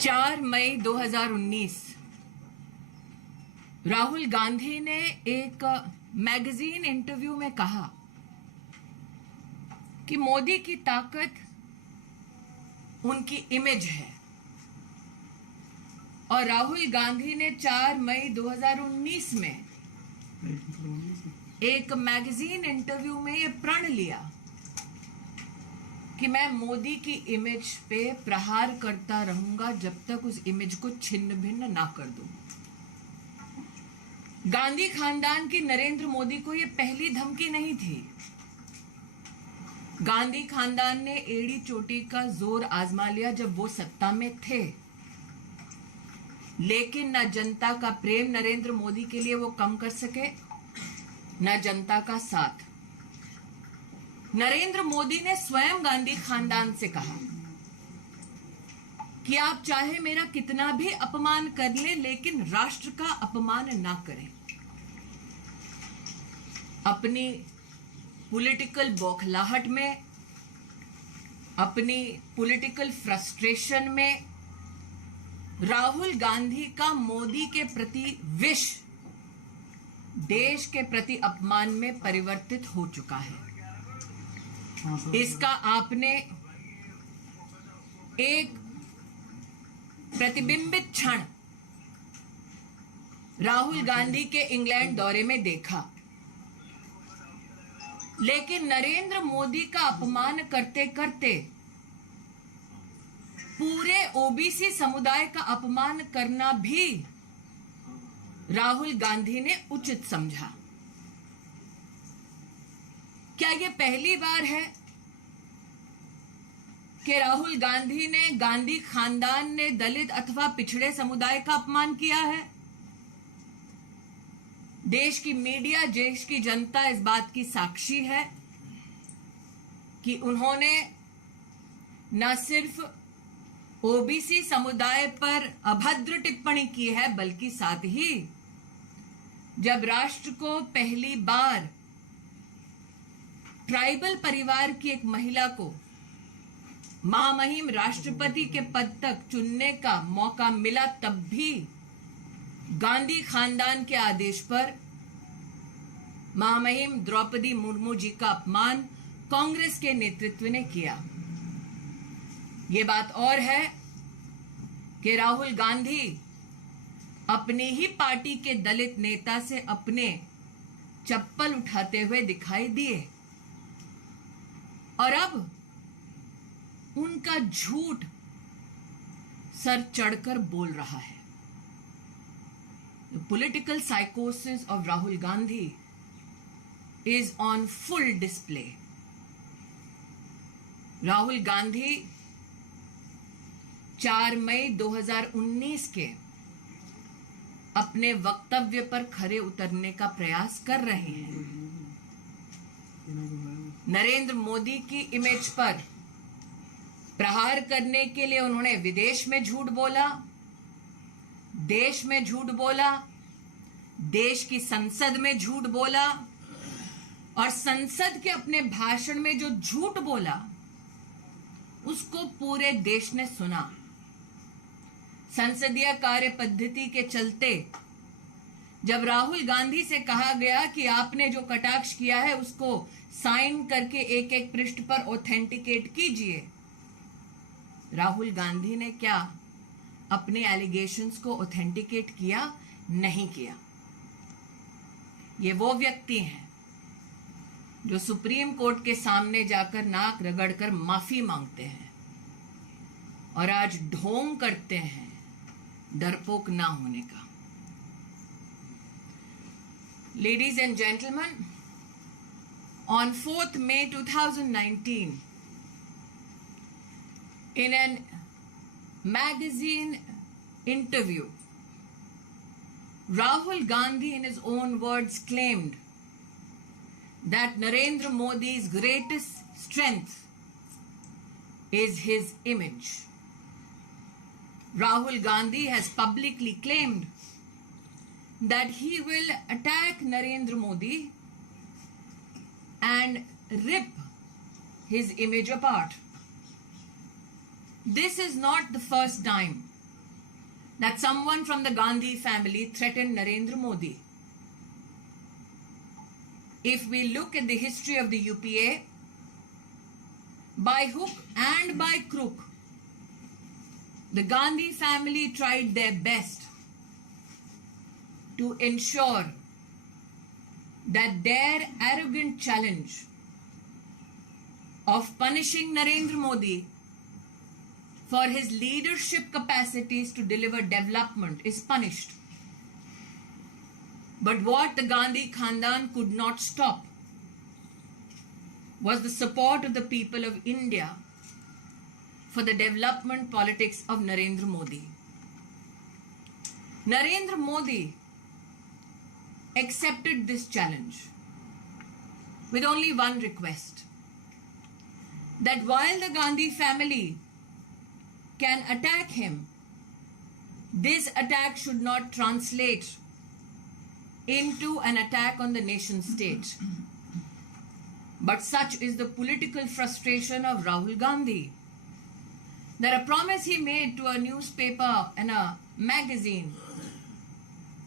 4 मई 2019 राहुल गांधी ने एक magazine interview में कहा कि मोदी की ताकत उनकी इमेज है। और राहुल गांधी ने 4 मई 2019 में एक मैगजीन इंटरव्यू में ये प्रण लिया कि मैं मोदी की इमेज पे प्रहार करता रहूंगा जब तक उस इमेज को छिन्न भिन्न ना कर दूं। गांधी खानदान की नरेंद्र मोदी को यह पहली धमकी नहीं थी। गांधी खानदान ने एड़ी चोटी का जोर आजमा लिया जब वो सत्ता में थे, लेकिन न जनता का प्रेम नरेंद्र मोदी के लिए वो कम कर सके, न जनता का साथ। नरेंद्र मोदी ने स्वयं गांधी खानदान से कहा कि आप चाहे मेरा कितना भी अपमान कर ले, लेकिन राष्ट्र का अपमान ना करें। अपनी पॉलिटिकल बौखलाहट में, अपनी पॉलिटिकल फ्रस्ट्रेशन में राहुल गांधी का मोदी के प्रति विष देश के प्रति अपमान में परिवर्तित हो चुका है। इसका आपने एक प्रतिबिंबित क्षण राहुल गांधी के इंग्लैंड दौरे में देखा। लेकिन नरेंद्र मोदी का अपमान करते करते पूरे ओबीसी समुदाय का अपमान करना भी राहुल गांधी ने उचित समझा। क्या यह पहली बार है कि राहुल गांधी ने, गांधी खानदान ने दलित अथवा पिछड़े समुदाय का अपमान किया है? देश की मीडिया, देश की जनता इस बात की साक्षी है कि उन्होंने न सिर्फ ओबीसी समुदाय पर अभद्र टिप्पणी की है, बल्कि साथ ही जब राष्ट्र को पहली बार ट्राइबल परिवार की एक महिला को महामहिम राष्ट्रपति के पद तक चुनने का मौका मिला, तब भी गांधी खानदान के आदेश पर महामहिम द्रौपदी मुर्मू जी का अपमान कांग्रेस के नेतृत्व ने किया। ये बात और है कि राहुल गांधी अपनी ही पार्टी के दलित नेता से अपने चप्पल उठाते हुए दिखाई दिए और अब उनका झूठ सर चढ़कर बोल रहा है। The political psychosis of Rahul Gandhi is on full display. Rahul Gandhi 4 मई 2019 के अपने वक्तव्य पर खरे उतरने का प्रयास कर रहे हैं। नरेंद्र मोदी की इमेज पर प्रहार करने के लिए उन्होंने विदेश में झूठ बोला, देश में झूठ बोला, देश की संसद में झूठ बोला, और संसद के अपने भाषण में जो झूठ बोला उसको पूरे देश ने सुना। संसदीय कार्य पद्धति के चलते जब राहुल गांधी से कहा गया कि आपने जो कटाक्ष किया है उसको साइन करके एक एक पृष्ठ पर ऑथेंटिकेट कीजिए, राहुल गांधी ने क्या अपने एलिगेशंस को ऑथेंटिकेट किया? नहीं किया। ये वो व्यक्ति हैं जो सुप्रीम कोर्ट के सामने जाकर नाक रगड़कर माफी मांगते हैं और आज ढोंग करते हैं डरपोक ना होने का। Ladies and gentleman, on 4th May 2019, in an magazine interview, Rahul Gandhi, in his own words, claimed that Narendra Modi's greatest strength is his image. Rahul Gandhi has publicly claimed that he will attack Narendra Modi and rip his image apart. This is not the first time that someone from the Gandhi family threatened Narendra Modi. If we look at the history of the UPA, by hook and by crook, the Gandhi family tried their best to ensure that their arrogant challenge of punishing Narendra Modi for his leadership capacities to deliver development is punished. But what the Gandhi Khandan could not stop was the support of the people of India for the development politics of Narendra Modi. Narendra Modi accepted this challenge with only one request, that while the Gandhi family can attack him, this attack should not translate into an attack on the nation state. But such is the political frustration of Rahul Gandhi that a promise he made to a newspaper and a magazine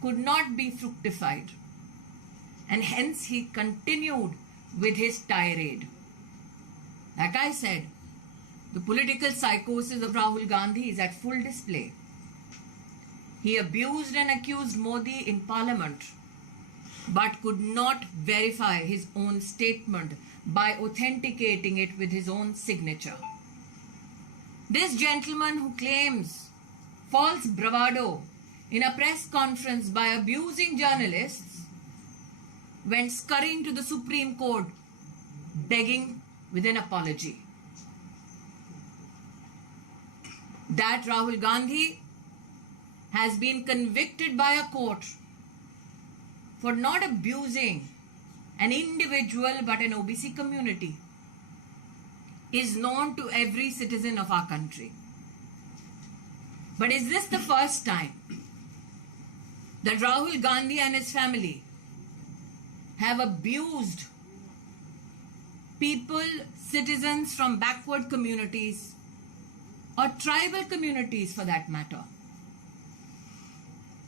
could not be fructified, and hence he continued with his tirade. Like I said, the political psychosis of Rahul Gandhi is at full display. He abused and accused Modi in Parliament, but could not verify his own statement by authenticating it with his own signature. This gentleman who claims false bravado in a press conference by abusing journalists went scurrying to the Supreme Court begging with an apology. That Rahul Gandhi has been convicted by a court for not abusing an individual but an OBC community is known to every citizen of our country. But is this the first time that Rahul Gandhi and his family have abused people, citizens from backward communities or tribal communities for that matter?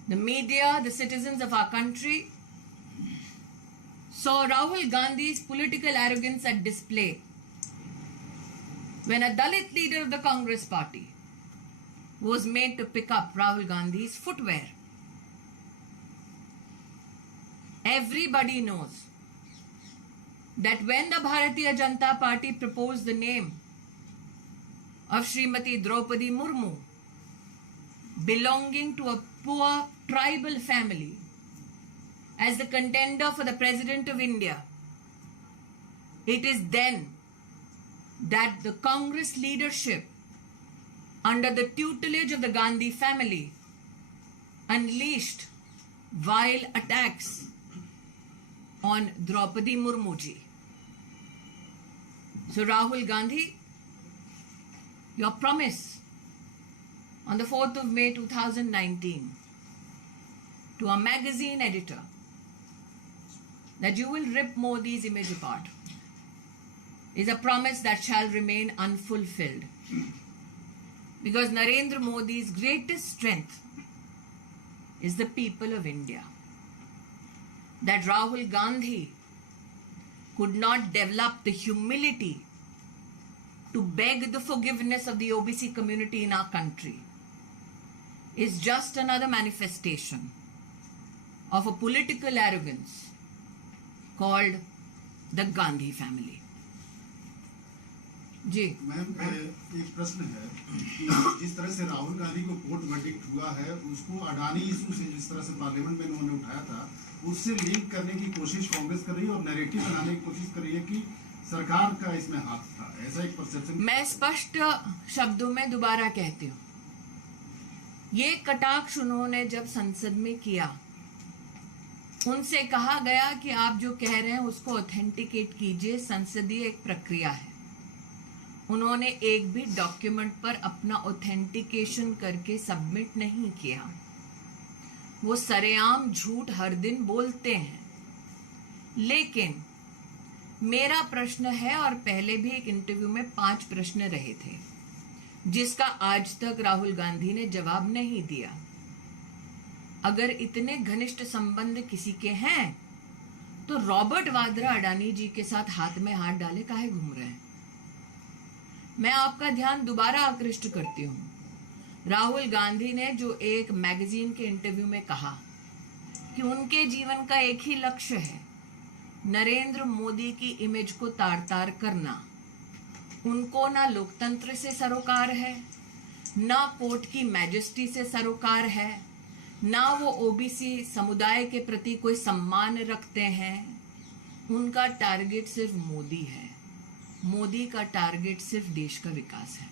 The media, the citizens of our country saw Rahul Gandhi's political arrogance at display when a Dalit leader of the Congress party was made to pick up Rahul Gandhi's footwear. Everybody knows that when the Bharatiya Janata Party proposed the name of Srimati Draupadi Murmu, belonging to a poor tribal family, as the contender for the President of India, it is then that the Congress leadership, under the tutelage of the Gandhi family, unleashed vile attacks on Draupadi Murmu ji. So Rahul Gandhi, your promise on the 4th of May 2019 to a magazine editor that you will rip Modi's image apart is a promise that shall remain unfulfilled. Because Narendra Modi's greatest strength is the people of India. That Rahul Gandhi could not develop the humility to beg the forgiveness of the OBC community in our country is just another manifestation of a political arrogance called the Gandhi family. जी ma'am, एक प्रश्न है कि जिस तरह से राहुल गांधी को court verdict हुआ है, उसको अडानी इशू से जिस तरह से पार्लियामेंट में उन्होंने उठाया था, उससे लिंक करने की कोशिश कांग्रेस कर रही है और नैरेटिव बनाने की कोशिश कर रही है कि सरकार का इसमें हाथ था, ऐसा एक परसेप्शन। मैं स्पष्ट शब्दों में दोबारा कहती हूँ, ये कटाक्ष उन्होंने जब संसद में किया, उनसे कहा गया कि आप जो कह रहे हैं उसको ऑथेंटिकेट कीजिए, संसदीय एक प्रक्रिया है। उन्होंने एक भी डॉक्यूमेंट पर अपना ऑथेंटिकेशन करके सबमिट नहीं किया। वो सरेआम झूठ हर दिन बोलते हैं। लेकिन मेरा प्रश्न है, और पहले भी एक इंटरव्यू में 5 प्रश्न रहे थे जिसका आज तक राहुल गांधी ने जवाब नहीं दिया। अगर इतने घनिष्ठ संबंध किसी के हैं तो रॉबर्ट वाड्रा अडानी जी के साथ हाथ में हाथ डाले काहे घूम रहे हैं? मैं आपका ध्यान दोबारा आकृष्ट करती हूं। राहुल गांधी ने जो एक मैगजीन के इंटरव्यू में कहा कि उनके जीवन का एक ही लक्ष्य है, नरेंद्र मोदी की इमेज को तार-तार करना। उनको ना लोकतंत्र से सरोकार है, ना कोर्ट की मैजेस्टी से सरोकार है, ना वो ओबीसी समुदाय के प्रति कोई सम्मान रखते हैं। उनका टारगेट सिर्फ मोदी है। मोदी का टारगेट सिर्फ देश का विकास है।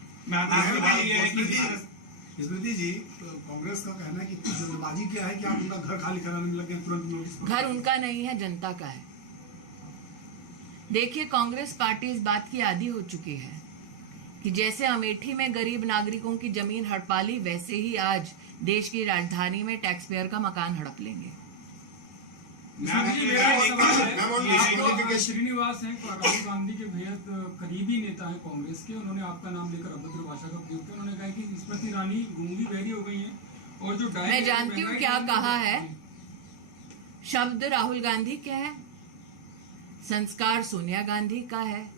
स्मृति जी, कांग्रेस का कहना है कि कुछ जल्दबाजी क्या है कि आप उनका घर खाली कराने में लगे, तुरंत नोटिस। घर उनका नहीं है, जनता का है। देखिए, कांग्रेस पार्टी इस बात की आदी हो चुकी है कि जैसे अमेठी में गरीब नागरिकों की जमीन हड़पा ली, वैसे ही आज देश की राजधानी में टैक्स पेयर का मकान हड़प लेंगे। श्रीनिवास हैं, राहुल गांधी के बेहद करीबी नेता हैं कांग्रेस के। उन्होंने आपका नाम लेकर अभद्र भाषा का प्रयोग किया। उन्होंने कहा कि स्मृति ईरानी गूंगी बहरी हो गई हैं और जो मैं जानती हूँ क्या कहा है। शब्द राहुल गांधी के है, संस्कार सोनिया गांधी का है,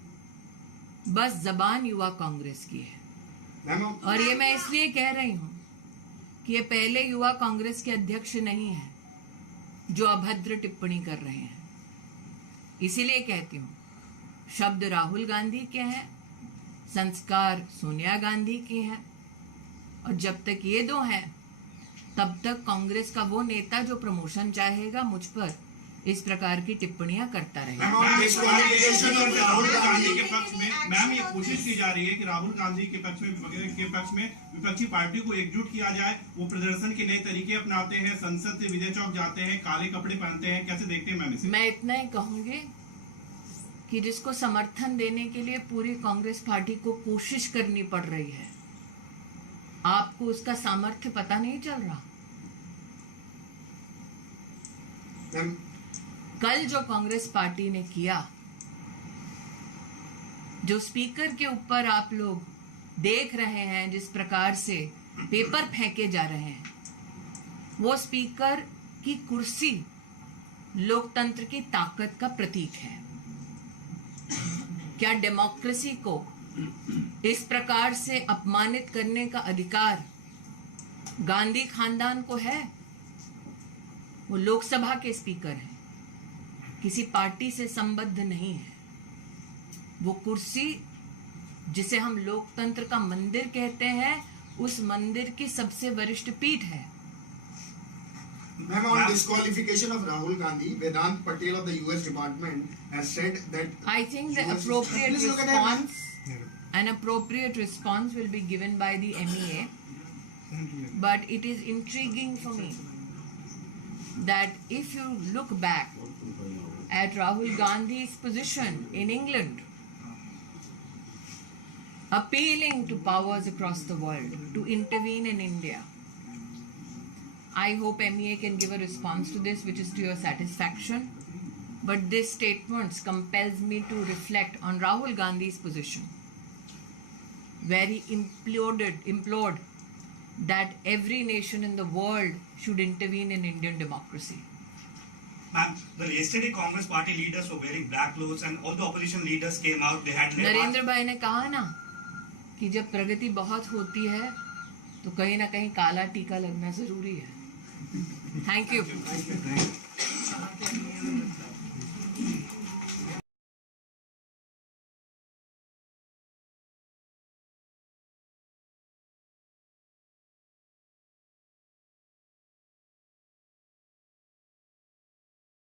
बस जबान युवा कांग्रेस की है। और ये मैं इसलिए कह रही हूँ कि ये पहले युवा कांग्रेस के अध्यक्ष नहीं है जो अभद्र टिप्पणी कर रहे हैं। इसीलिए कहती हूँ, शब्द राहुल गांधी के हैं, संस्कार सोनिया गांधी के हैं, और जब तक ये दो हैं तब तक कांग्रेस का वो नेता जो प्रमोशन चाहेगा मुझ पर इस प्रकार की टिप्पणियां करता रहेगा। राहुल गांधी के पक्ष में मैम ये कोशिश की जा रही है कि राहुल गांधी के पक्ष में विपक्षी पार्टी को एकजुट किया जाए। वो प्रदर्शन के नए तरीके अपनाते हैं, संसद से विजय चौक जाते हैं, काले कपड़े पहनते हैं। कैसे देखते हैं मैम इसे? मैं इतना ही कहूंगी कि जिसको समर्थन देने के लिए पूरी कांग्रेस पार्टी को कोशिश करनी पड़ रही है, आपको उसका सामर्थ्य पता नहीं चल रहा। कल जो कांग्रेस पार्टी ने किया, जो स्पीकर के ऊपर आप लोग देख रहे हैं जिस प्रकार से पेपर फेंके जा रहे हैं, वो स्पीकर की कुर्सी लोकतंत्र की ताकत का प्रतीक है। क्या डेमोक्रेसी को इस प्रकार से अपमानित करने का अधिकार गांधी खानदान को है? वो लोकसभा के स्पीकर हैं, किसी पार्टी से संबद्ध नहीं है। वो कुर्सी जिसे हम लोकतंत्र का मंदिर कहते हैं, उस मंदिर की सबसे वरिष्ठ पीठ है। Ma'am, on disqualification of Rahul Gandhi, Vedant Patel of the US Department has said that I think the appropriate response will be given by the MEA, but it is intriguing for me that if you look back at Rahul Gandhi's position in England, appealing to powers across the world to intervene in India, I hope MEA can give a response to this which is to your satisfaction. But this statement compels me to reflect on Rahul Gandhi's position, where he implored that every nation in the world should intervene in Indian democracy. Ma'am, yesterday Congress party leaders were wearing black clothes and all the opposition leaders came out. They had Narendra भाई ने कहा ना कि जब प्रगति बहुत होती है तो कहीं ना कहीं काला टीका लगना जरूरी है। Thank you.